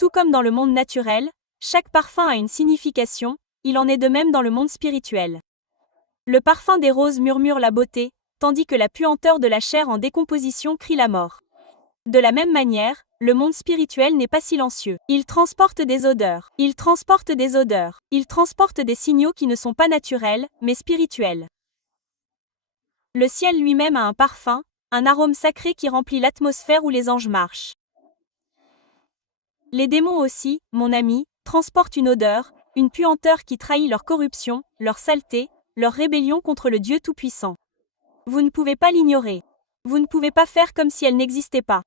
Tout comme dans le monde naturel, chaque parfum a une signification, il en est de même dans le monde spirituel. Le parfum des roses murmure la beauté, tandis que la puanteur de la chair en décomposition crie la mort. De la même manière, le monde spirituel n'est pas silencieux. Il transporte des odeurs. Il transporte des odeurs. Il transporte des signaux qui ne sont pas naturels, mais spirituels. Le ciel lui-même a un parfum, un arôme sacré qui remplit l'atmosphère où les anges marchent. Les démons aussi, mon ami, transportent une odeur, une puanteur qui trahit leur corruption, leur saleté, leur rébellion contre le Dieu Tout-Puissant. Vous ne pouvez pas l'ignorer. Vous ne pouvez pas faire comme si elle n'existait pas.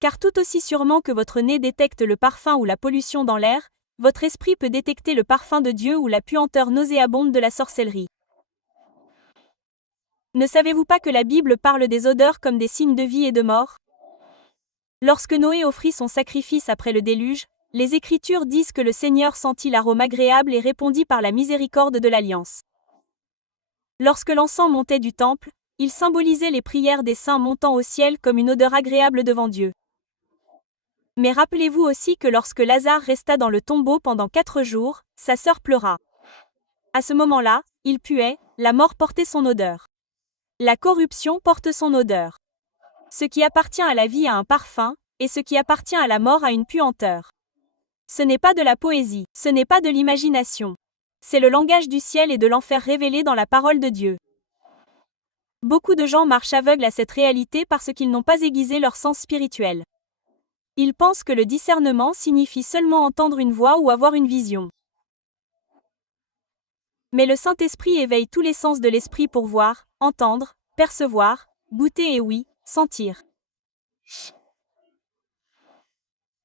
Car tout aussi sûrement que votre nez détecte le parfum ou la pollution dans l'air, votre esprit peut détecter le parfum de Dieu ou la puanteur nauséabonde de la sorcellerie. Ne savez-vous pas que la Bible parle des odeurs comme des signes de vie et de mort? Lorsque Noé offrit son sacrifice après le déluge, les Écritures disent que le Seigneur sentit l'arôme agréable et répondit par la miséricorde de l'Alliance. Lorsque l'encens montait du temple, il symbolisait les prières des saints montant au ciel comme une odeur agréable devant Dieu. Mais rappelez-vous aussi que lorsque Lazare resta dans le tombeau pendant 4 jours, sa sœur pleura. À ce moment-là, il puait, la mort portait son odeur. La corruption porte son odeur. Ce qui appartient à la vie a un parfum, et ce qui appartient à la mort a une puanteur. Ce n'est pas de la poésie, ce n'est pas de l'imagination. C'est le langage du ciel et de l'enfer révélé dans la parole de Dieu. Beaucoup de gens marchent aveugles à cette réalité parce qu'ils n'ont pas aiguisé leur sens spirituel. Ils pensent que le discernement signifie seulement entendre une voix ou avoir une vision. Mais le Saint-Esprit éveille tous les sens de l'esprit pour voir, entendre, percevoir, goûter et oui, sentir.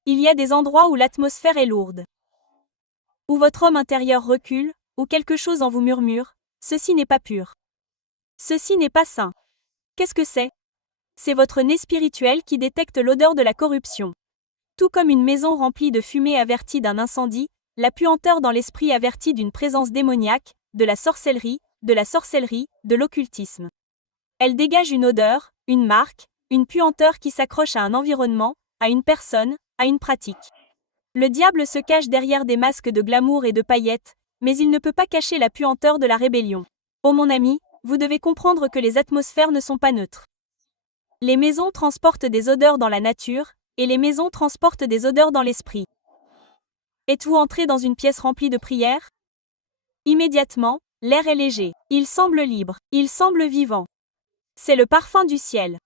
Il y a des endroits où l'atmosphère est lourde. Où votre homme intérieur recule, où quelque chose en vous murmure, ceci n'est pas pur. Ceci n'est pas sain. Qu'est-ce que c'est? C'est votre nez spirituel qui détecte l'odeur de la corruption. Tout comme une maison remplie de fumée avertit d'un incendie, la puanteur dans l'esprit avertit d'une présence démoniaque, de la sorcellerie, de l'occultisme. Elle dégage une odeur, une marque, une puanteur qui s'accroche à un environnement, à une personne, à une pratique. Le diable se cache derrière des masques de glamour et de paillettes, mais il ne peut pas cacher la puanteur de la rébellion. Oh mon ami, vous devez comprendre que les atmosphères ne sont pas neutres. Les maisons transportent des odeurs dans la nature, et les maisons transportent des odeurs dans l'esprit. Êtes-vous entré dans une pièce remplie de prières? Immédiatement, l'air est léger, il semble libre, il semble vivant. C'est le parfum du ciel.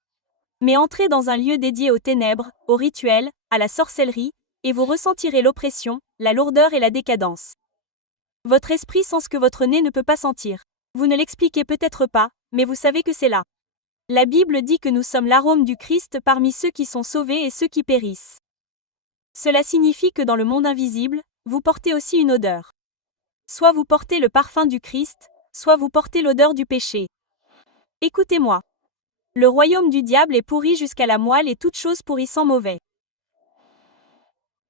Mais entrez dans un lieu dédié aux ténèbres, aux rituels, à la sorcellerie, et vous ressentirez l'oppression, la lourdeur et la décadence. Votre esprit sent ce que votre nez ne peut pas sentir. Vous ne l'expliquez peut-être pas, mais vous savez que c'est là. La Bible dit que nous sommes l'arôme du Christ parmi ceux qui sont sauvés et ceux qui périssent. Cela signifie que dans le monde invisible, vous portez aussi une odeur. Soit vous portez le parfum du Christ, soit vous portez l'odeur du péché. Écoutez-moi. Le royaume du diable est pourri jusqu'à la moelle et toute chose pourrie sent mauvais.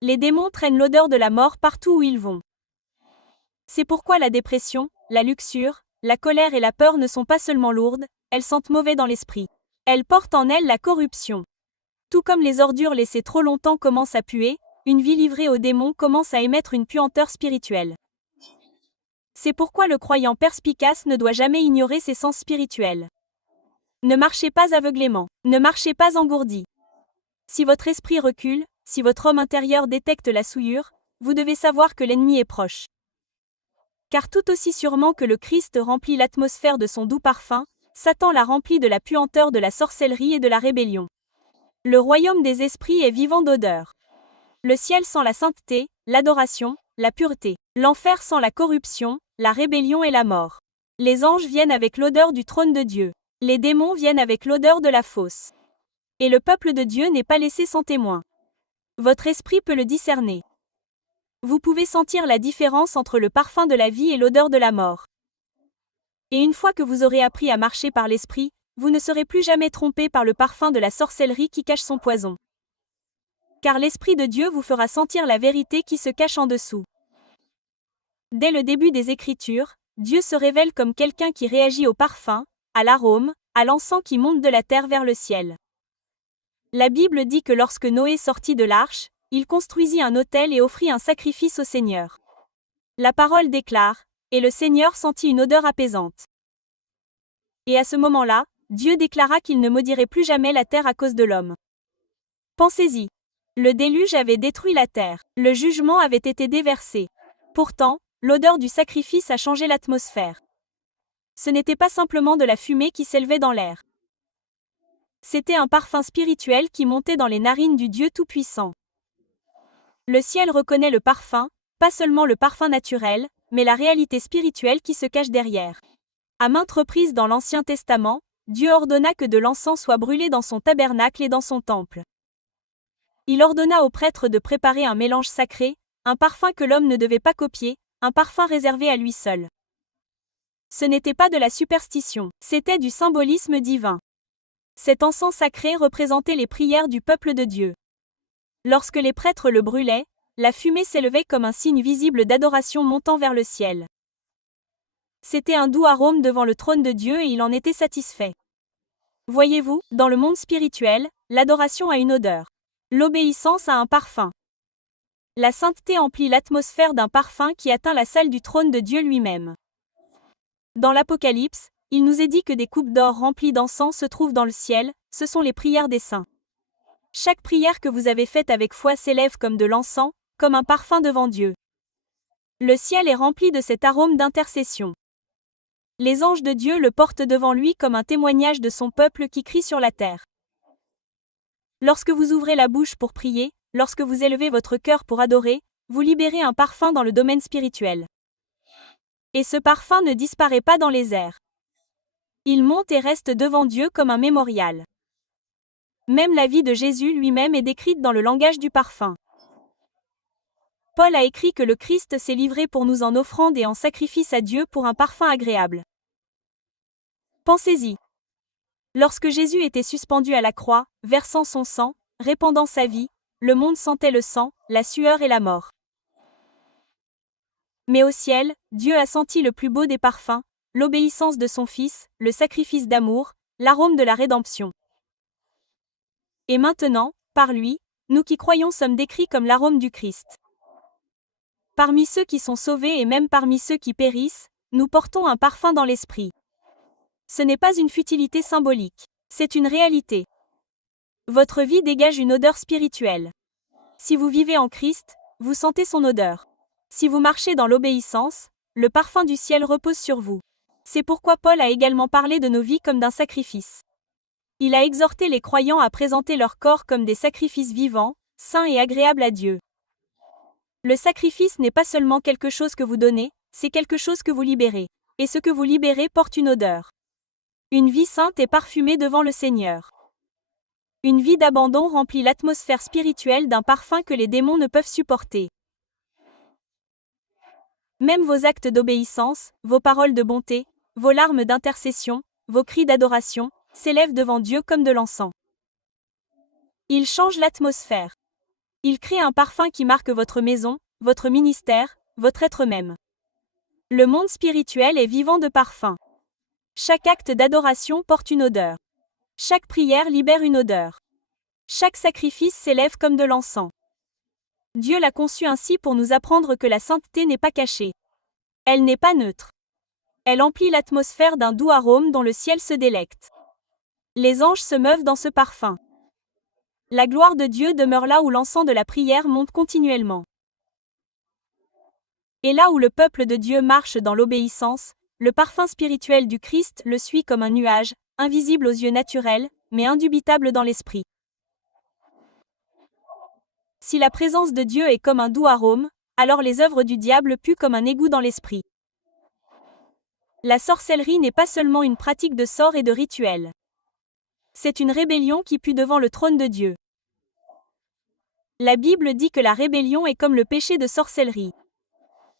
Les démons traînent l'odeur de la mort partout où ils vont. C'est pourquoi la dépression, la luxure, la colère et la peur ne sont pas seulement lourdes, elles sentent mauvais dans l'esprit. Elles portent en elles la corruption. Tout comme les ordures laissées trop longtemps commencent à puer, une vie livrée aux démons commence à émettre une puanteur spirituelle. C'est pourquoi le croyant perspicace ne doit jamais ignorer ses sens spirituels. Ne marchez pas aveuglément, ne marchez pas engourdi. Si votre esprit recule, si votre homme intérieur détecte la souillure, vous devez savoir que l'ennemi est proche. Car tout aussi sûrement que le Christ remplit l'atmosphère de son doux parfum, Satan la remplit de la puanteur de la sorcellerie et de la rébellion. Le royaume des esprits est vivant d'odeur. Le ciel sent la sainteté, l'adoration, la pureté. L'enfer sent la corruption, la rébellion et la mort. Les anges viennent avec l'odeur du trône de Dieu. Les démons viennent avec l'odeur de la fosse. Et le peuple de Dieu n'est pas laissé sans témoin. Votre esprit peut le discerner. Vous pouvez sentir la différence entre le parfum de la vie et l'odeur de la mort. Et une fois que vous aurez appris à marcher par l'esprit, vous ne serez plus jamais trompé par le parfum de la sorcellerie qui cache son poison. Car l'Esprit de Dieu vous fera sentir la vérité qui se cache en dessous. Dès le début des Écritures, Dieu se révèle comme quelqu'un qui réagit au parfum, à l'arôme, à l'encens qui monte de la terre vers le ciel. La Bible dit que lorsque Noé sortit de l'arche, il construisit un autel et offrit un sacrifice au Seigneur. La parole déclare, et le Seigneur sentit une odeur apaisante. Et à ce moment-là, Dieu déclara qu'il ne maudirait plus jamais la terre à cause de l'homme. Pensez-y. Le déluge avait détruit la terre. Le jugement avait été déversé. Pourtant, l'odeur du sacrifice a changé l'atmosphère. Ce n'était pas simplement de la fumée qui s'élevait dans l'air. C'était un parfum spirituel qui montait dans les narines du Dieu Tout-Puissant. Le ciel reconnaît le parfum, pas seulement le parfum naturel, mais la réalité spirituelle qui se cache derrière. À maintes reprises dans l'Ancien Testament, Dieu ordonna que de l'encens soit brûlé dans son tabernacle et dans son temple. Il ordonna aux prêtres de préparer un mélange sacré, un parfum que l'homme ne devait pas copier, un parfum réservé à lui seul. Ce n'était pas de la superstition, c'était du symbolisme divin. Cet encens sacré représentait les prières du peuple de Dieu. Lorsque les prêtres le brûlaient, la fumée s'élevait comme un signe visible d'adoration montant vers le ciel. C'était un doux arôme devant le trône de Dieu et il en était satisfait. Voyez-vous, dans le monde spirituel, l'adoration a une odeur. L'obéissance a un parfum. La sainteté emplit l'atmosphère d'un parfum qui atteint la salle du trône de Dieu lui-même. Dans l'Apocalypse, il nous est dit que des coupes d'or remplies d'encens se trouvent dans le ciel, ce sont les prières des saints. Chaque prière que vous avez faite avec foi s'élève comme de l'encens, comme un parfum devant Dieu. Le ciel est rempli de cet arôme d'intercession. Les anges de Dieu le portent devant lui comme un témoignage de son peuple qui crie sur la terre. Lorsque vous ouvrez la bouche pour prier, lorsque vous élevez votre cœur pour adorer, vous libérez un parfum dans le domaine spirituel. Et ce parfum ne disparaît pas dans les airs. Il monte et reste devant Dieu comme un mémorial. Même la vie de Jésus lui-même est décrite dans le langage du parfum. Paul a écrit que le Christ s'est livré pour nous en offrande et en sacrifice à Dieu pour un parfum agréable. Pensez-y. Lorsque Jésus était suspendu à la croix, versant son sang, répandant sa vie, le monde sentait le sang, la sueur et la mort. Mais au ciel, Dieu a senti le plus beau des parfums, l'obéissance de son Fils, le sacrifice d'amour, l'arôme de la rédemption. Et maintenant, par lui, nous qui croyons sommes décrits comme l'arôme du Christ. Parmi ceux qui sont sauvés et même parmi ceux qui périssent, nous portons un parfum dans l'esprit. Ce n'est pas une futilité symbolique, c'est une réalité. Votre vie dégage une odeur spirituelle. Si vous vivez en Christ, vous sentez son odeur. Si vous marchez dans l'obéissance, le parfum du ciel repose sur vous. C'est pourquoi Paul a également parlé de nos vies comme d'un sacrifice. Il a exhorté les croyants à présenter leur corps comme des sacrifices vivants, saints et agréables à Dieu. Le sacrifice n'est pas seulement quelque chose que vous donnez, c'est quelque chose que vous libérez. Et ce que vous libérez porte une odeur. Une vie sainte et parfumée devant le Seigneur. Une vie d'abandon remplit l'atmosphère spirituelle d'un parfum que les démons ne peuvent supporter. Même vos actes d'obéissance, vos paroles de bonté, vos larmes d'intercession, vos cris d'adoration, s'élèvent devant Dieu comme de l'encens. Il change l'atmosphère. Il crée un parfum qui marque votre maison, votre ministère, votre être même. Le monde spirituel est vivant de parfum. Chaque acte d'adoration porte une odeur. Chaque prière libère une odeur. Chaque sacrifice s'élève comme de l'encens. Dieu l'a conçu ainsi pour nous apprendre que la sainteté n'est pas cachée. Elle n'est pas neutre. Elle emplit l'atmosphère d'un doux arôme dont le ciel se délecte. Les anges se meuvent dans ce parfum. La gloire de Dieu demeure là où l'encens de la prière monte continuellement. Et là où le peuple de Dieu marche dans l'obéissance, le parfum spirituel du Christ le suit comme un nuage, invisible aux yeux naturels, mais indubitable dans l'esprit. Si la présence de Dieu est comme un doux arôme, alors les œuvres du diable puent comme un égout dans l'esprit. La sorcellerie n'est pas seulement une pratique de sorts et de rituels. C'est une rébellion qui pue devant le trône de Dieu. La Bible dit que la rébellion est comme le péché de sorcellerie.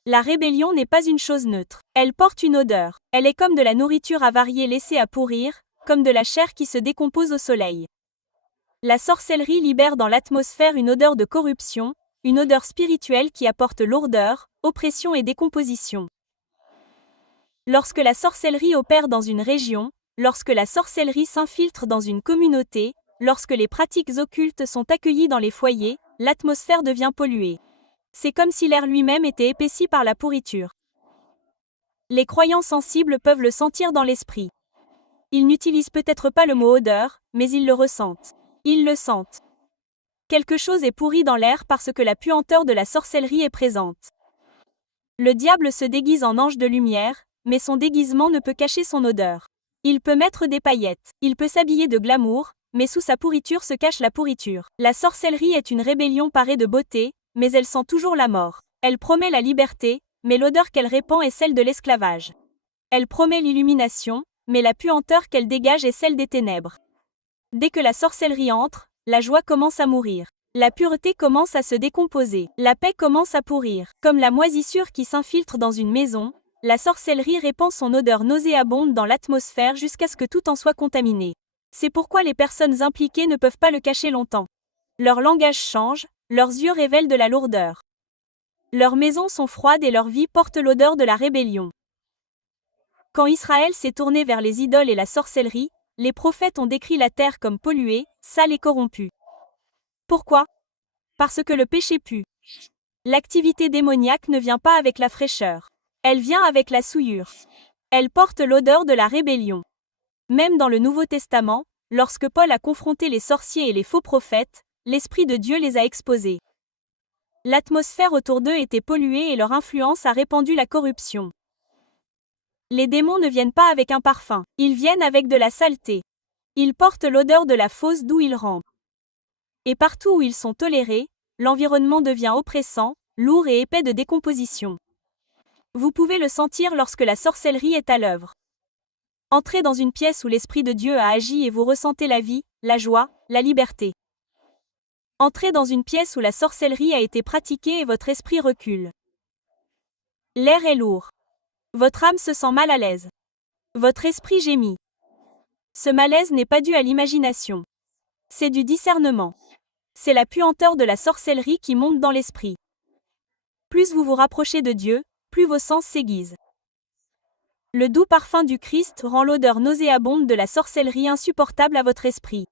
La rébellion n'est pas une chose neutre. Elle porte une odeur. Elle est comme de la nourriture avariée laissée à pourrir, comme de la chair qui se décompose au soleil. La sorcellerie libère dans l'atmosphère une odeur de corruption, une odeur spirituelle qui apporte lourdeur, oppression et décomposition. Lorsque la sorcellerie opère dans une région, lorsque la sorcellerie s'infiltre dans une communauté, lorsque les pratiques occultes sont accueillies dans les foyers, l'atmosphère devient polluée. C'est comme si l'air lui-même était épaissi par la pourriture. Les croyants sensibles peuvent le sentir dans l'esprit. Ils n'utilisent peut-être pas le mot odeur, mais ils le ressentent. Ils le sentent. Quelque chose est pourri dans l'air parce que la puanteur de la sorcellerie est présente. Le diable se déguise en ange de lumière, mais son déguisement ne peut cacher son odeur. Il peut mettre des paillettes, il peut s'habiller de glamour, mais sous sa pourriture se cache la pourriture. La sorcellerie est une rébellion parée de beauté, mais elle sent toujours la mort. Elle promet la liberté, mais l'odeur qu'elle répand est celle de l'esclavage. Elle promet l'illumination, mais la puanteur qu'elle dégage est celle des ténèbres. Dès que la sorcellerie entre, la joie commence à mourir. La pureté commence à se décomposer. La paix commence à pourrir. Comme la moisissure qui s'infiltre dans une maison, la sorcellerie répand son odeur nauséabonde dans l'atmosphère jusqu'à ce que tout en soit contaminé. C'est pourquoi les personnes impliquées ne peuvent pas le cacher longtemps. Leur langage change, leurs yeux révèlent de la lourdeur. Leurs maisons sont froides et leur vie porte l'odeur de la rébellion. Quand Israël s'est tourné vers les idoles et la sorcellerie, les prophètes ont décrit la terre comme polluée, sale et corrompue. Pourquoi? Parce que le péché pue. L'activité démoniaque ne vient pas avec la fraîcheur. Elle vient avec la souillure. Elle porte l'odeur de la rébellion. Même dans le Nouveau Testament, lorsque Paul a confronté les sorciers et les faux prophètes, l'Esprit de Dieu les a exposés. L'atmosphère autour d'eux était polluée et leur influence a répandu la corruption. Les démons ne viennent pas avec un parfum, ils viennent avec de la saleté. Ils portent l'odeur de la fosse d'où ils rampent. Et partout où ils sont tolérés, l'environnement devient oppressant, lourd et épais de décomposition. Vous pouvez le sentir lorsque la sorcellerie est à l'œuvre. Entrez dans une pièce où l'Esprit de Dieu a agi et vous ressentez la vie, la joie, la liberté. Entrez dans une pièce où la sorcellerie a été pratiquée et votre esprit recule. L'air est lourd. Votre âme se sent mal à l'aise. Votre esprit gémit. Ce malaise n'est pas dû à l'imagination. C'est du discernement. C'est la puanteur de la sorcellerie qui monte dans l'esprit. Plus vous vous rapprochez de Dieu, plus vos sens s'aiguisent. Le doux parfum du Christ rend l'odeur nauséabonde de la sorcellerie insupportable à votre esprit.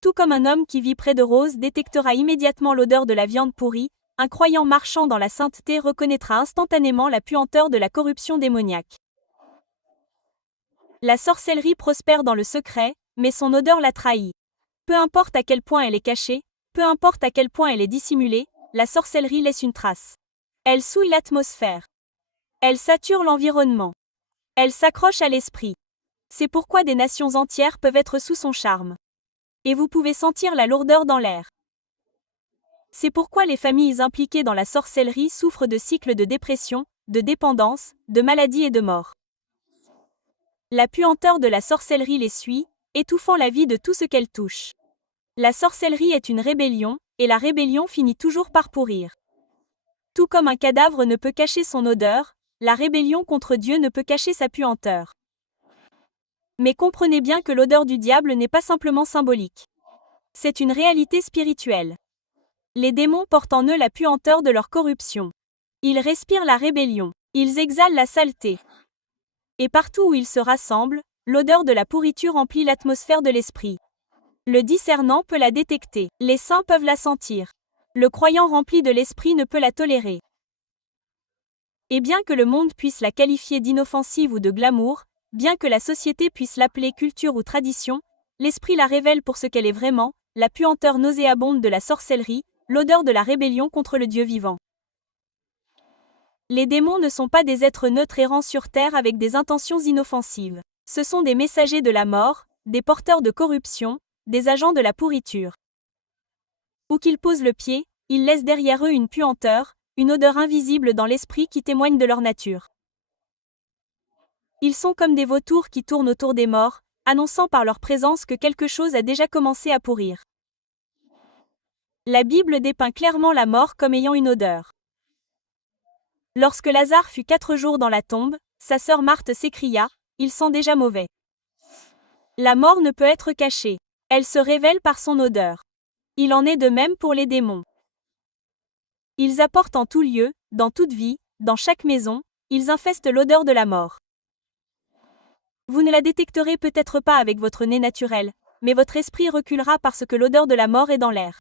Tout comme un homme qui vit près de Rose détectera immédiatement l'odeur de la viande pourrie, un croyant marchant dans la sainteté reconnaîtra instantanément la puanteur de la corruption démoniaque. La sorcellerie prospère dans le secret, mais son odeur la trahit. Peu importe à quel point elle est cachée, peu importe à quel point elle est dissimulée, la sorcellerie laisse une trace. Elle souille l'atmosphère. Elle sature l'environnement. Elle s'accroche à l'esprit. C'est pourquoi des nations entières peuvent être sous son charme. Et vous pouvez sentir la lourdeur dans l'air. C'est pourquoi les familles impliquées dans la sorcellerie souffrent de cycles de dépression, de dépendance, de maladie et de mort. La puanteur de la sorcellerie les suit, étouffant la vie de tout ce qu'elle touche. La sorcellerie est une rébellion, et la rébellion finit toujours par pourrir. Tout comme un cadavre ne peut cacher son odeur, la rébellion contre Dieu ne peut cacher sa puanteur. Mais comprenez bien que l'odeur du diable n'est pas simplement symbolique. C'est une réalité spirituelle. Les démons portent en eux la puanteur de leur corruption. Ils respirent la rébellion. Ils exhalent la saleté. Et partout où ils se rassemblent, l'odeur de la pourriture emplit l'atmosphère de l'esprit. Le discernant peut la détecter. Les saints peuvent la sentir. Le croyant rempli de l'esprit ne peut la tolérer. Et bien que le monde puisse la qualifier d'inoffensive ou de glamour, bien que la société puisse l'appeler culture ou tradition, l'esprit la révèle pour ce qu'elle est vraiment, la puanteur nauséabonde de la sorcellerie, l'odeur de la rébellion contre le Dieu vivant. Les démons ne sont pas des êtres neutres errant sur terre avec des intentions inoffensives. Ce sont des messagers de la mort, des porteurs de corruption, des agents de la pourriture. Où qu'ils posent le pied, ils laissent derrière eux une puanteur, une odeur invisible dans l'esprit qui témoigne de leur nature. Ils sont comme des vautours qui tournent autour des morts, annonçant par leur présence que quelque chose a déjà commencé à pourrir. La Bible dépeint clairement la mort comme ayant une odeur. Lorsque Lazare fut 4 jours dans la tombe, sa sœur Marthe s'écria, « Il sent déjà mauvais. » La mort ne peut être cachée. Elle se révèle par son odeur. Il en est de même pour les démons. Ils apportent en tout lieu, dans toute vie, dans chaque maison, ils infestent l'odeur de la mort. Vous ne la détecterez peut-être pas avec votre nez naturel, mais votre esprit reculera parce que l'odeur de la mort est dans l'air.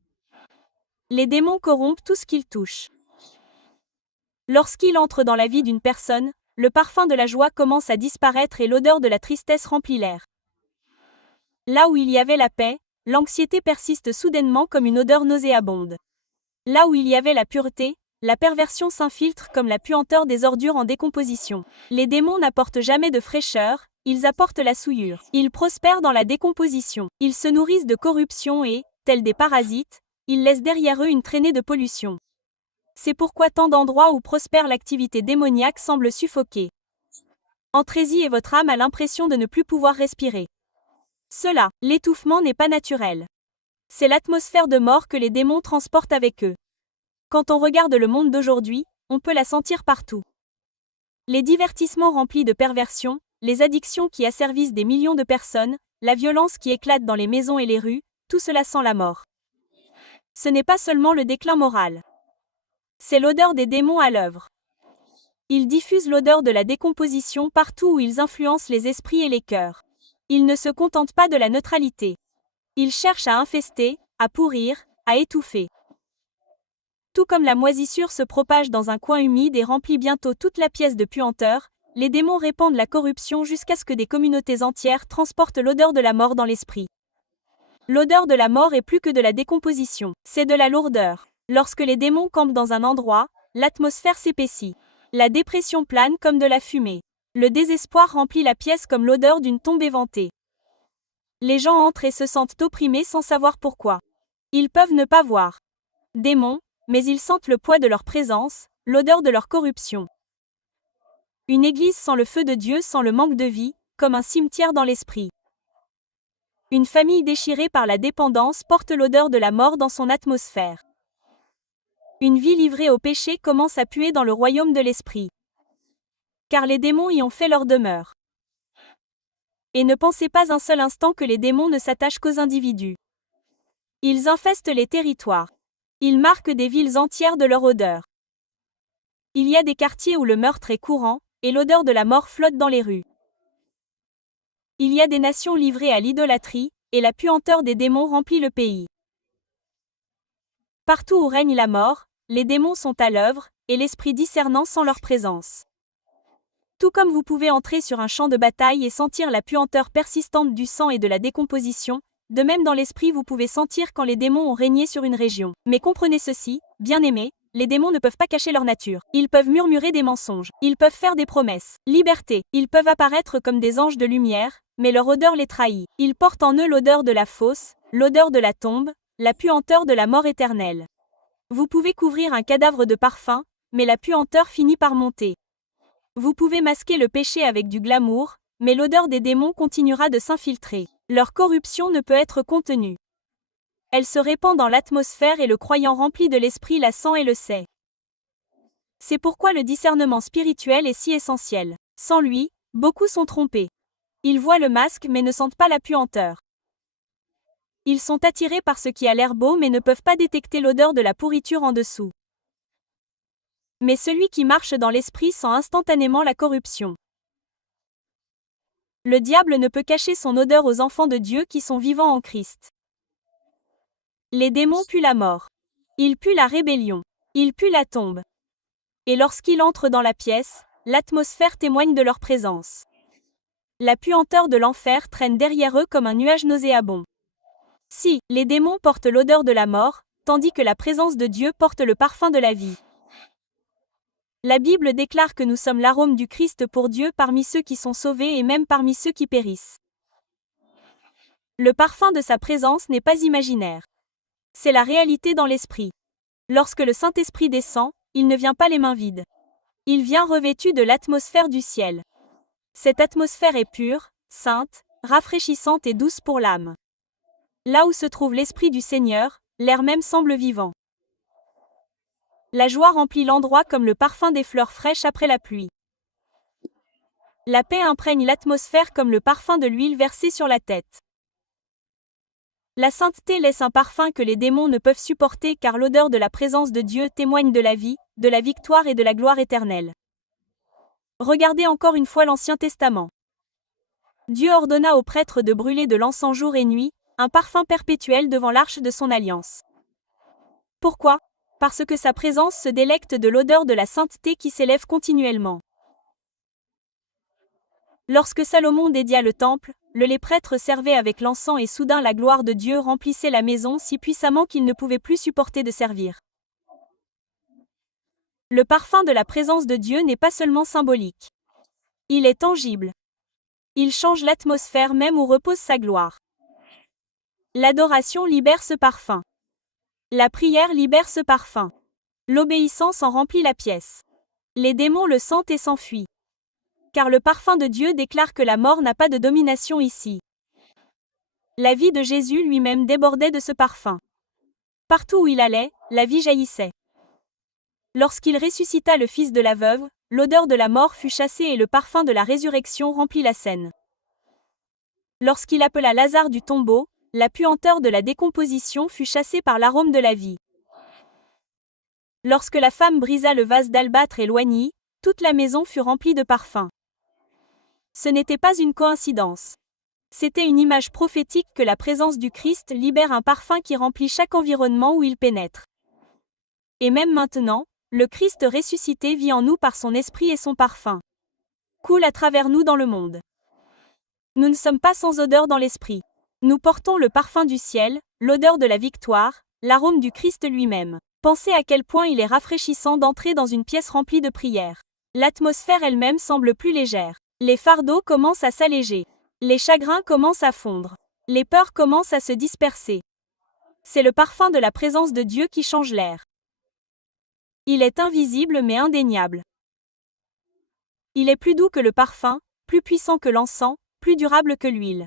Les démons corrompent tout ce qu'ils touchent. Lorsqu'ils entrent dans la vie d'une personne, le parfum de la joie commence à disparaître et l'odeur de la tristesse remplit l'air. Là où il y avait la paix, l'anxiété persiste soudainement comme une odeur nauséabonde. Là où il y avait la pureté, la perversion s'infiltre comme la puanteur des ordures en décomposition. Les démons n'apportent jamais de fraîcheur, ils apportent la souillure. Ils prospèrent dans la décomposition. Ils se nourrissent de corruption et, tels des parasites, ils laissent derrière eux une traînée de pollution. C'est pourquoi tant d'endroits où prospère l'activité démoniaque semblent suffoquer. Entrez-y et votre âme a l'impression de ne plus pouvoir respirer. Cela, l'étouffement n'est pas naturel. C'est l'atmosphère de mort que les démons transportent avec eux. Quand on regarde le monde d'aujourd'hui, on peut la sentir partout. Les divertissements remplis de perversion, les addictions qui asservissent des millions de personnes, la violence qui éclate dans les maisons et les rues, tout cela sent la mort. Ce n'est pas seulement le déclin moral. C'est l'odeur des démons à l'œuvre. Ils diffusent l'odeur de la décomposition partout où ils influencent les esprits et les cœurs. Ils ne se contentent pas de la neutralité. Ils cherchent à infester, à pourrir, à étouffer. Tout comme la moisissure se propage dans un coin humide et remplit bientôt toute la pièce de puanteur, les démons répandent la corruption jusqu'à ce que des communautés entières transportent l'odeur de la mort dans l'esprit. L'odeur de la mort est plus que de la décomposition, c'est de la lourdeur. Lorsque les démons campent dans un endroit, l'atmosphère s'épaissit. La dépression plane comme de la fumée. Le désespoir remplit la pièce comme l'odeur d'une tombe éventée. Les gens entrent et se sentent opprimés sans savoir pourquoi. Ils peuvent ne pas voir démons, mais ils sentent le poids de leur présence, l'odeur de leur corruption. Une église sans le feu de Dieu sent le manque de vie, comme un cimetière dans l'esprit. Une famille déchirée par la dépendance porte l'odeur de la mort dans son atmosphère. Une vie livrée au péché commence à puer dans le royaume de l'esprit. Car les démons y ont fait leur demeure. Et ne pensez pas un seul instant que les démons ne s'attachent qu'aux individus. Ils infestent les territoires. Ils marquent des villes entières de leur odeur. Il y a des quartiers où le meurtre est courant, et l'odeur de la mort flotte dans les rues. Il y a des nations livrées à l'idolâtrie, et la puanteur des démons remplit le pays. Partout où règne la mort, les démons sont à l'œuvre, et l'esprit discernant sent leur présence. Tout comme vous pouvez entrer sur un champ de bataille et sentir la puanteur persistante du sang et de la décomposition, de même dans l'esprit vous pouvez sentir quand les démons ont régné sur une région. Mais comprenez ceci, bien-aimés, les démons ne peuvent pas cacher leur nature. Ils peuvent murmurer des mensonges, ils peuvent faire des promesses, liberté, ils peuvent apparaître comme des anges de lumière, mais leur odeur les trahit. Ils portent en eux l'odeur de la fosse, l'odeur de la tombe, la puanteur de la mort éternelle. Vous pouvez couvrir un cadavre de parfum, mais la puanteur finit par monter. Vous pouvez masquer le péché avec du glamour, mais l'odeur des démons continuera de s'infiltrer. Leur corruption ne peut être contenue. Elle se répand dans l'atmosphère et le croyant rempli de l'esprit la sent et le sait. C'est pourquoi le discernement spirituel est si essentiel. Sans lui, beaucoup sont trompés. Ils voient le masque mais ne sentent pas la puanteur. Ils sont attirés par ce qui a l'air beau mais ne peuvent pas détecter l'odeur de la pourriture en dessous. Mais celui qui marche dans l'esprit sent instantanément la corruption. Le diable ne peut cacher son odeur aux enfants de Dieu qui sont vivants en Christ. Les démons puent la mort. Ils puent la rébellion. Ils puent la tombe. Et lorsqu'ils entrent dans la pièce, l'atmosphère témoigne de leur présence. La puanteur de l'enfer traîne derrière eux comme un nuage nauséabond. Si, les démons portent l'odeur de la mort, tandis que la présence de Dieu porte le parfum de la vie. La Bible déclare que nous sommes l'arôme du Christ pour Dieu parmi ceux qui sont sauvés et même parmi ceux qui périssent. Le parfum de sa présence n'est pas imaginaire. C'est la réalité dans l'esprit. Lorsque le Saint-Esprit descend, il ne vient pas les mains vides. Il vient revêtu de l'atmosphère du ciel. Cette atmosphère est pure, sainte, rafraîchissante et douce pour l'âme. Là où se trouve l'Esprit du Seigneur, l'air même semble vivant. La joie remplit l'endroit comme le parfum des fleurs fraîches après la pluie. La paix imprègne l'atmosphère comme le parfum de l'huile versée sur la tête. La sainteté laisse un parfum que les démons ne peuvent supporter car l'odeur de la présence de Dieu témoigne de la vie, de la victoire et de la gloire éternelle. Regardez encore une fois l'Ancien Testament. Dieu ordonna aux prêtres de brûler de l'encens jour et nuit, un parfum perpétuel devant l'arche de son alliance. Pourquoi? Parce que sa présence se délecte de l'odeur de la sainteté qui s'élève continuellement. Lorsque Salomon dédia le temple, les prêtres servaient avec l'encens et soudain la gloire de Dieu remplissait la maison si puissamment qu'ils ne pouvaient plus supporter de servir. Le parfum de la présence de Dieu n'est pas seulement symbolique. Il est tangible. Il change l'atmosphère même où repose sa gloire. L'adoration libère ce parfum. La prière libère ce parfum. L'obéissance en remplit la pièce. Les démons le sentent et s'enfuient. Car le parfum de Dieu déclare que la mort n'a pas de domination ici. La vie de Jésus lui-même débordait de ce parfum. Partout où il allait, la vie jaillissait. Lorsqu'il ressuscita le fils de la veuve, l'odeur de la mort fut chassée et le parfum de la résurrection remplit la scène. Lorsqu'il appela Lazare du tombeau, la puanteur de la décomposition fut chassée par l'arôme de la vie. Lorsque la femme brisa le vase d'albâtre et l'oignit, toute la maison fut remplie de parfum. Ce n'était pas une coïncidence. C'était une image prophétique que la présence du Christ libère un parfum qui remplit chaque environnement où il pénètre. Et même maintenant, le Christ ressuscité vit en nous par son esprit et son parfum. Coule à travers nous dans le monde. Nous ne sommes pas sans odeur dans l'esprit. Nous portons le parfum du ciel, l'odeur de la victoire, l'arôme du Christ lui-même. Pensez à quel point il est rafraîchissant d'entrer dans une pièce remplie de prières. L'atmosphère elle-même semble plus légère. Les fardeaux commencent à s'alléger. Les chagrins commencent à fondre. Les peurs commencent à se disperser. C'est le parfum de la présence de Dieu qui change l'air. Il est invisible mais indéniable. Il est plus doux que le parfum, plus puissant que l'encens, plus durable que l'huile.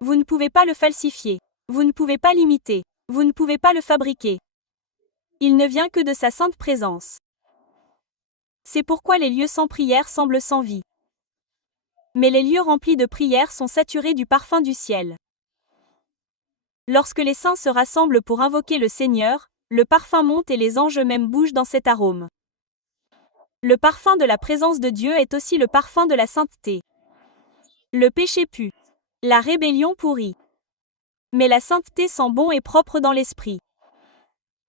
Vous ne pouvez pas le falsifier. Vous ne pouvez pas l'imiter. Vous ne pouvez pas le fabriquer. Il ne vient que de sa sainte présence. C'est pourquoi les lieux sans prière semblent sans vie. Mais les lieux remplis de prière sont saturés du parfum du ciel. Lorsque les saints se rassemblent pour invoquer le Seigneur, le parfum monte et les anges même bougent dans cet arôme. Le parfum de la présence de Dieu est aussi le parfum de la sainteté. Le péché pue. La rébellion pourrit. Mais la sainteté sent bon et propre dans l'esprit.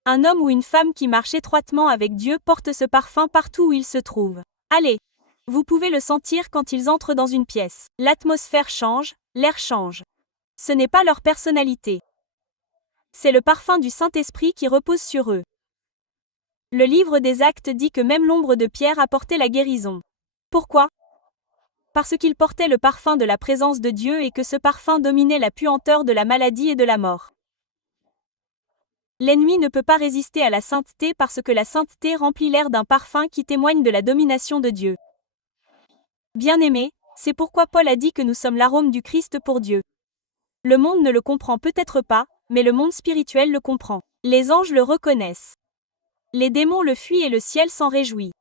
Un homme ou une femme qui marche étroitement avec Dieu porte ce parfum partout où il se trouve. Allez! Vous pouvez le sentir quand ils entrent dans une pièce. L'atmosphère change, l'air change. Ce n'est pas leur personnalité. C'est le parfum du Saint-Esprit qui repose sur eux. Le livre des Actes dit que même l'ombre de Pierre apportait la guérison. Pourquoi? Parce qu'il portait le parfum de la présence de Dieu et que ce parfum dominait la puanteur de la maladie et de la mort. L'ennemi ne peut pas résister à la sainteté parce que la sainteté remplit l'air d'un parfum qui témoigne de la domination de Dieu. Bien-aimés, c'est pourquoi Paul a dit que nous sommes l'arôme du Christ pour Dieu. Le monde ne le comprend peut-être pas, mais le monde spirituel le comprend. Les anges le reconnaissent. Les démons le fuient et le ciel s'en réjouit.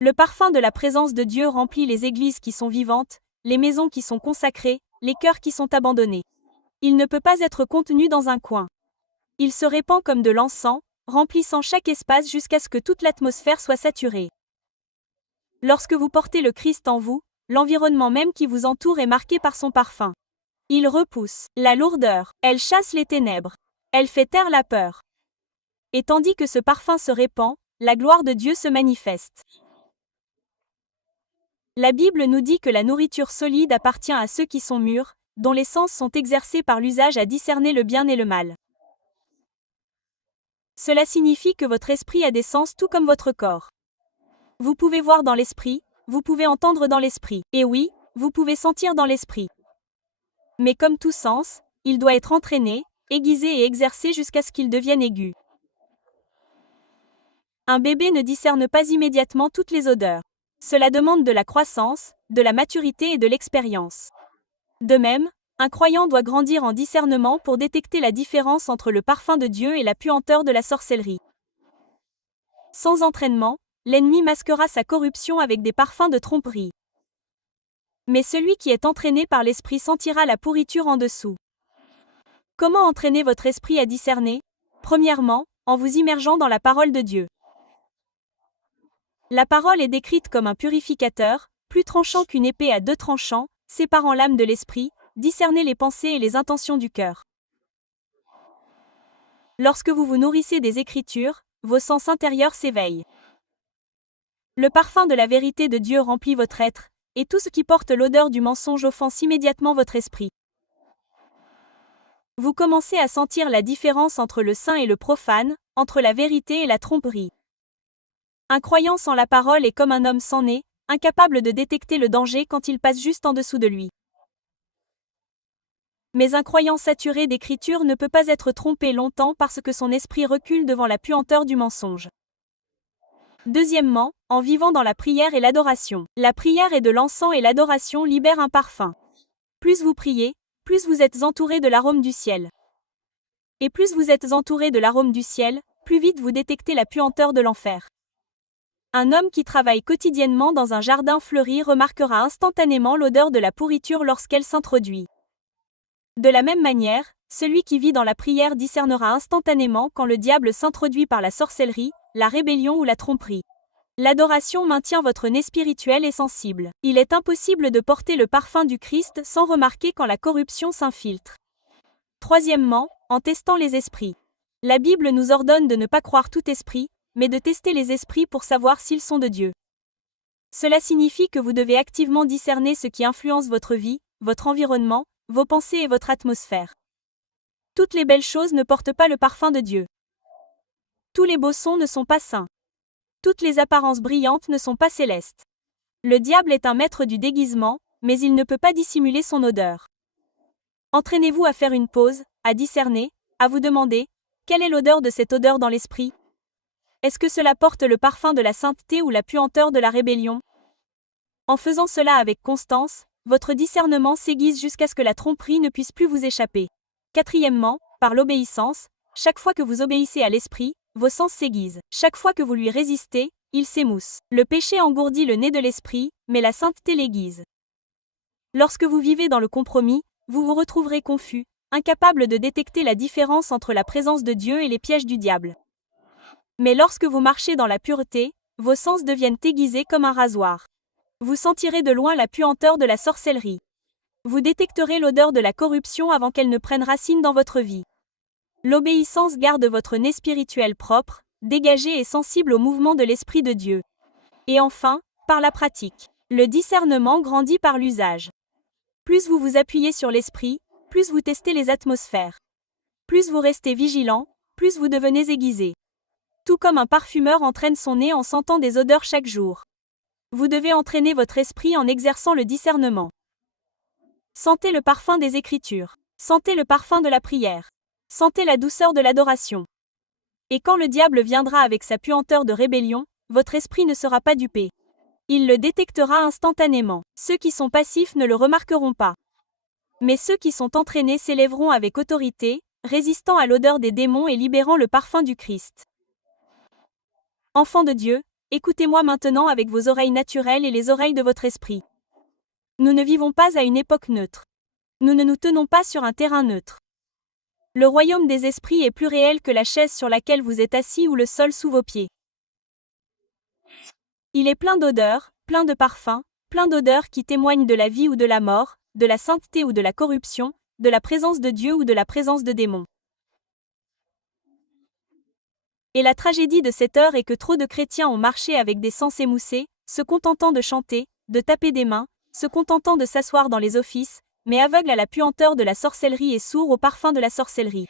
Le parfum de la présence de Dieu remplit les églises qui sont vivantes, les maisons qui sont consacrées, les cœurs qui sont abandonnés. Il ne peut pas être contenu dans un coin. Il se répand comme de l'encens, remplissant chaque espace jusqu'à ce que toute l'atmosphère soit saturée. Lorsque vous portez le Christ en vous, l'environnement même qui vous entoure est marqué par son parfum. Il repousse la lourdeur, elle chasse les ténèbres, elle fait taire la peur. Et tandis que ce parfum se répand, la gloire de Dieu se manifeste. La Bible nous dit que la nourriture solide appartient à ceux qui sont mûrs, dont les sens sont exercés par l'usage à discerner le bien et le mal. Cela signifie que votre esprit a des sens tout comme votre corps. Vous pouvez voir dans l'esprit, vous pouvez entendre dans l'esprit, et oui, vous pouvez sentir dans l'esprit. Mais comme tout sens, il doit être entraîné, aiguisé et exercé jusqu'à ce qu'il devienne aigu. Un bébé ne discerne pas immédiatement toutes les odeurs. Cela demande de la croissance, de la maturité et de l'expérience. De même, un croyant doit grandir en discernement pour détecter la différence entre le parfum de Dieu et la puanteur de la sorcellerie. Sans entraînement, l'ennemi masquera sa corruption avec des parfums de tromperie. Mais celui qui est entraîné par l'esprit sentira la pourriture en dessous. Comment entraîner votre esprit à discerner? Premièrement, en vous immergeant dans la parole de Dieu. La parole est décrite comme un purificateur, plus tranchant qu'une épée à deux tranchants, séparant l'âme de l'esprit, discernez les pensées et les intentions du cœur. Lorsque vous vous nourrissez des Écritures, vos sens intérieurs s'éveillent. Le parfum de la vérité de Dieu remplit votre être, et tout ce qui porte l'odeur du mensonge offense immédiatement votre esprit. Vous commencez à sentir la différence entre le saint et le profane, entre la vérité et la tromperie. Un croyant sans la parole est comme un homme sans nez, incapable de détecter le danger quand il passe juste en dessous de lui. Mais un croyant saturé d'écriture ne peut pas être trompé longtemps parce que son esprit recule devant la puanteur du mensonge. Deuxièmement, en vivant dans la prière et l'adoration. La prière est de l'encens et l'adoration libère un parfum. Plus vous priez, plus vous êtes entouré de l'arôme du ciel. Et plus vous êtes entouré de l'arôme du ciel, plus vite vous détectez la puanteur de l'enfer. Un homme qui travaille quotidiennement dans un jardin fleuri remarquera instantanément l'odeur de la pourriture lorsqu'elle s'introduit. De la même manière, celui qui vit dans la prière discernera instantanément quand le diable s'introduit par la sorcellerie, la rébellion ou la tromperie. L'adoration maintient votre nez spirituel et sensible. Il est impossible de porter le parfum du Christ sans remarquer quand la corruption s'infiltre. Troisièmement, en testant les esprits. La Bible nous ordonne de ne pas croire tout esprit, mais de tester les esprits pour savoir s'ils sont de Dieu. Cela signifie que vous devez activement discerner ce qui influence votre vie, votre environnement, vos pensées et votre atmosphère. Toutes les belles choses ne portent pas le parfum de Dieu. Tous les beaux sons ne sont pas saints. Toutes les apparences brillantes ne sont pas célestes. Le diable est un maître du déguisement, mais il ne peut pas dissimuler son odeur. Entraînez-vous à faire une pause, à discerner, à vous demander, quelle est l'odeur de cette odeur dans l'esprit? Est-ce que cela porte le parfum de la sainteté ou la puanteur de la rébellion? En faisant cela avec constance, votre discernement s'aiguise jusqu'à ce que la tromperie ne puisse plus vous échapper. Quatrièmement, par l'obéissance, chaque fois que vous obéissez à l'esprit, vos sens s'aiguisent. Chaque fois que vous lui résistez, il s'émousse. Le péché engourdit le nez de l'esprit, mais la sainteté l'aiguise. Lorsque vous vivez dans le compromis, vous vous retrouverez confus, incapable de détecter la différence entre la présence de Dieu et les pièges du diable. Mais lorsque vous marchez dans la pureté, vos sens deviennent aiguisés comme un rasoir. Vous sentirez de loin la puanteur de la sorcellerie. Vous détecterez l'odeur de la corruption avant qu'elle ne prenne racine dans votre vie. L'obéissance garde votre nez spirituel propre, dégagé et sensible au mouvement de l'Esprit de Dieu. Et enfin, par la pratique. Le discernement grandit par l'usage. Plus vous vous appuyez sur l'Esprit, plus vous testez les atmosphères. Plus vous restez vigilant, plus vous devenez aiguisé. Tout comme un parfumeur entraîne son nez en sentant des odeurs chaque jour. Vous devez entraîner votre esprit en exerçant le discernement. Sentez le parfum des Écritures. Sentez le parfum de la prière. Sentez la douceur de l'adoration. Et quand le diable viendra avec sa puanteur de rébellion, votre esprit ne sera pas dupé. Il le détectera instantanément. Ceux qui sont passifs ne le remarqueront pas. Mais ceux qui sont entraînés s'élèveront avec autorité, résistant à l'odeur des démons et libérant le parfum du Christ. Enfants de Dieu, écoutez-moi maintenant avec vos oreilles naturelles et les oreilles de votre esprit. Nous ne vivons pas à une époque neutre. Nous ne nous tenons pas sur un terrain neutre. Le royaume des esprits est plus réel que la chaise sur laquelle vous êtes assis ou le sol sous vos pieds. Il est plein d'odeurs, plein de parfums, plein d'odeurs qui témoignent de la vie ou de la mort, de la sainteté ou de la corruption, de la présence de Dieu ou de la présence de démons. Et la tragédie de cette heure est que trop de chrétiens ont marché avec des sens émoussés, se contentant de chanter, de taper des mains, se contentant de s'asseoir dans les offices, mais aveugles à la puanteur de la sorcellerie et sourds au parfum de la sorcellerie.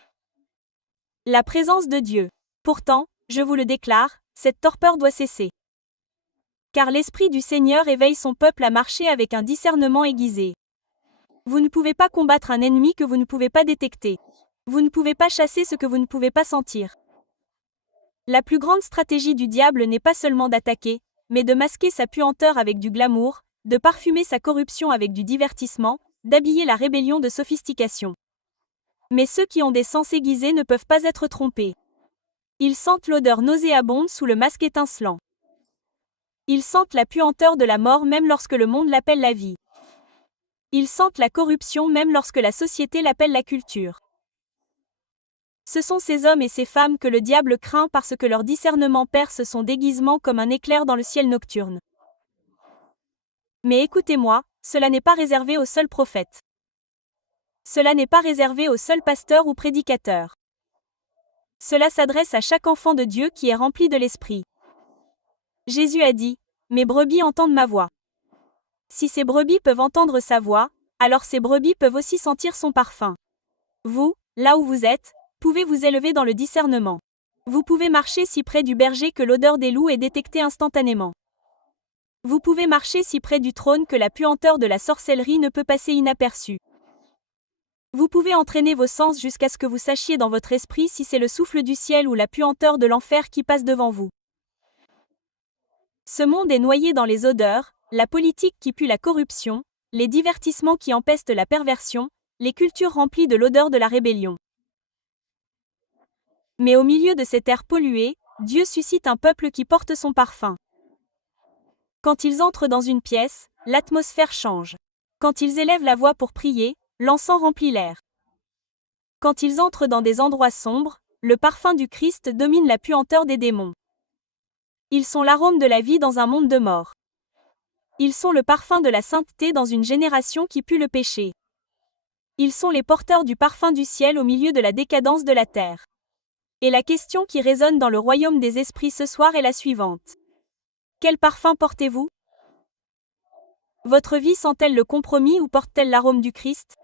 La présence de Dieu. Pourtant, je vous le déclare, cette torpeur doit cesser. Car l'Esprit du Seigneur éveille son peuple à marcher avec un discernement aiguisé. Vous ne pouvez pas combattre un ennemi que vous ne pouvez pas détecter. Vous ne pouvez pas chasser ce que vous ne pouvez pas sentir. La plus grande stratégie du diable n'est pas seulement d'attaquer, mais de masquer sa puanteur avec du glamour, de parfumer sa corruption avec du divertissement, d'habiller la rébellion de sophistication. Mais ceux qui ont des sens aiguisés ne peuvent pas être trompés. Ils sentent l'odeur nauséabonde sous le masque étincelant. Ils sentent la puanteur de la mort même lorsque le monde l'appelle la vie. Ils sentent la corruption même lorsque la société l'appelle la culture. Ce sont ces hommes et ces femmes que le diable craint parce que leur discernement perce son déguisement comme un éclair dans le ciel nocturne. Mais écoutez-moi, cela n'est pas réservé aux seuls prophètes. Cela n'est pas réservé aux seuls pasteurs ou prédicateurs. Cela s'adresse à chaque enfant de Dieu qui est rempli de l'Esprit. Jésus a dit, « Mes brebis entendent ma voix. » Si ces brebis peuvent entendre sa voix, alors ces brebis peuvent aussi sentir son parfum. Vous, là où vous êtes, pouvez vous élever dans le discernement. Vous pouvez marcher si près du berger que l'odeur des loups est détectée instantanément. Vous pouvez marcher si près du trône que la puanteur de la sorcellerie ne peut passer inaperçue. Vous pouvez entraîner vos sens jusqu'à ce que vous sachiez dans votre esprit si c'est le souffle du ciel ou la puanteur de l'enfer qui passe devant vous. Ce monde est noyé dans les odeurs, la politique qui pue la corruption, les divertissements qui empestent la perversion, les cultures remplies de l'odeur de la rébellion. Mais au milieu de cet air pollué, Dieu suscite un peuple qui porte son parfum. Quand ils entrent dans une pièce, l'atmosphère change. Quand ils élèvent la voix pour prier, l'encens remplit l'air. Quand ils entrent dans des endroits sombres, le parfum du Christ domine la puanteur des démons. Ils sont l'arôme de la vie dans un monde de mort. Ils sont le parfum de la sainteté dans une génération qui pue le péché. Ils sont les porteurs du parfum du ciel au milieu de la décadence de la terre. Et la question qui résonne dans le royaume des esprits ce soir est la suivante. Quel parfum portez-vous? Votre vie sent-elle le compromis ou porte-t-elle l'arôme du Christ?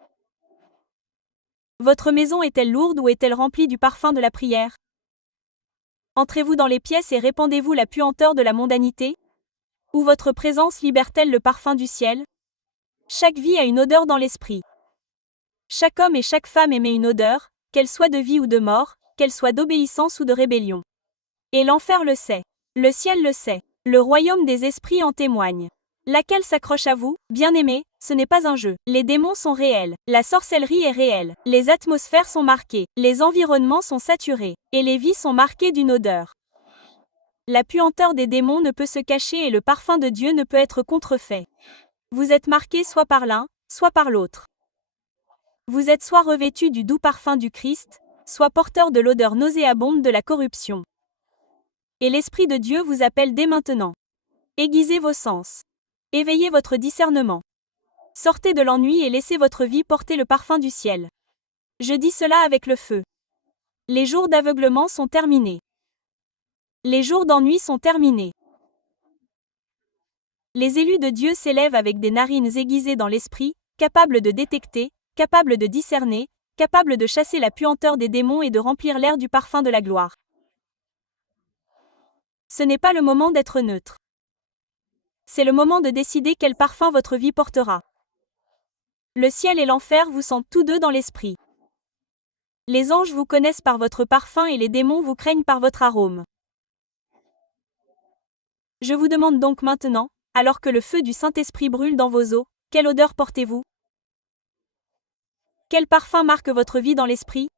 Votre maison est-elle lourde ou est-elle remplie du parfum de la prière? Entrez-vous dans les pièces et répandez-vous la puanteur de la mondanité? Ou votre présence libère-t-elle le parfum du ciel? Chaque vie a une odeur dans l'esprit. Chaque homme et chaque femme émet une odeur, qu'elle soit de vie ou de mort, qu'elle soit d'obéissance ou de rébellion. Et l'enfer le sait. Le ciel le sait. Le royaume des esprits en témoigne. Laquelle s'accroche à vous, bien-aimés, ce n'est pas un jeu. Les démons sont réels, la sorcellerie est réelle, les atmosphères sont marquées, les environnements sont saturés, et les vies sont marquées d'une odeur. La puanteur des démons ne peut se cacher et le parfum de Dieu ne peut être contrefait. Vous êtes marqués soit par l'un, soit par l'autre. Vous êtes soit revêtus du doux parfum du Christ, soit porteurs de l'odeur nauséabonde de la corruption. Et l'Esprit de Dieu vous appelle dès maintenant. Aiguisez vos sens. Éveillez votre discernement. Sortez de l'ennui et laissez votre vie porter le parfum du ciel. Je dis cela avec le feu. Les jours d'aveuglement sont terminés. Les jours d'ennui sont terminés. Les élus de Dieu s'élèvent avec des narines aiguisées dans l'esprit, capables de détecter, capables de discerner, capables de chasser la puanteur des démons et de remplir l'air du parfum de la gloire. Ce n'est pas le moment d'être neutre. C'est le moment de décider quel parfum votre vie portera. Le ciel et l'enfer vous sentent tous deux dans l'esprit. Les anges vous connaissent par votre parfum et les démons vous craignent par votre arôme. Je vous demande donc maintenant, alors que le feu du Saint-Esprit brûle dans vos os, quelle odeur portez-vous? Quel parfum marque votre vie dans l'esprit?